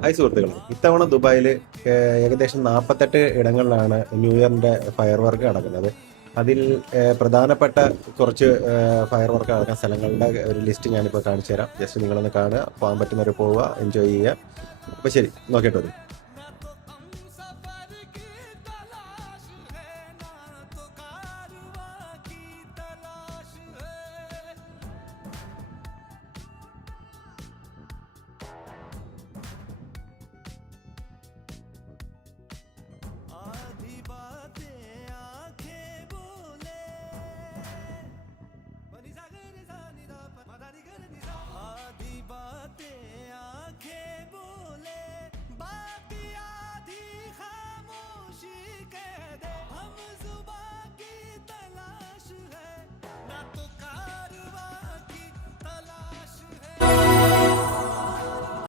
Hi സുഹൃത്തുക്കളെ, ഇത്തവണ ദുബായിൽ ഏകദേശം 48 ഇടങ്ങളിലാണ് ന്യൂ ഇയറിൻ്റെ ഫയർ വർക്ക് നടക്കുന്നത്. അതിൽ പ്രധാനപ്പെട്ട കുറച്ച് ഫയർ വർക്ക് നടക്കുന്ന സ്ഥലങ്ങളുടെ ഒരു ലിസ്റ്റ് ഞാനിപ്പോൾ കാണിച്ചു തരാം. ജസ്റ്റ് നിങ്ങളൊന്ന് കാണുക, പോകാൻ പറ്റുന്നവർ പോവുക, എൻജോയ് ചെയ്യുക. അപ്പോൾ ശരി, നോക്കിയിട്ട് വരും.